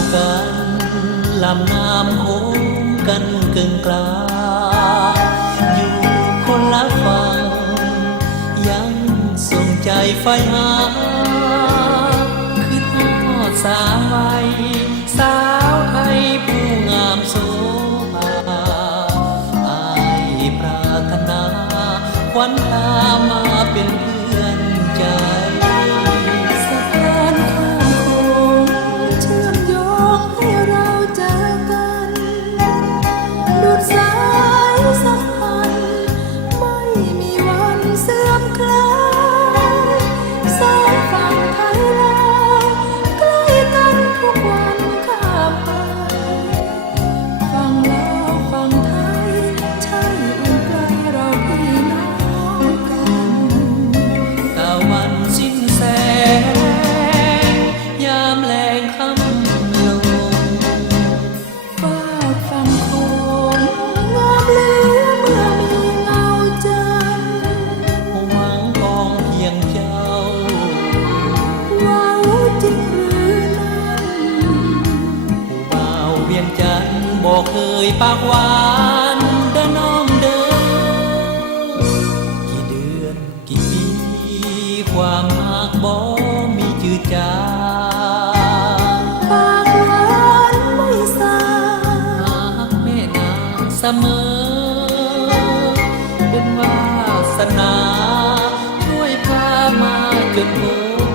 ยวกันลำน้ำโขงกันกึ่งกลางอยู่คนละฝั่งยังส่งใจไฟหาคือทอดสาวไว้สาวไทยผู้งามโสภาอายปรารถนาขวัญตามาเป็นเพื่อนใจสะพานข้ามโขงเชื่อมโยงให้เราเจอกันดุจสายสัมพันธ์ไม่มีวันเสื่อมคลายสองฝั่งไทยลาวใกล้กันทุกวันข้ามไปฝั่งลาวฝั่งไทยใช่อื่นไกลเราพี่น้องกันตะวันสิ้นแสงยามแลงค่ำลงฟากฝั่งโขงงามเหลือเมื่อมีเงาจันทร์หวังปองเพียงเจ้าว้าวจริงหรือนั้นผู้บ่าวเวียงจันทน์บอกเคยปากหวานเด้อน้องเด้อกี่เดือนกี่ปีความหักบ่มีจืดจางปากหวานไม่สาหักแม่นาเสมอบุญวาสนาช่วยพามาจนพบ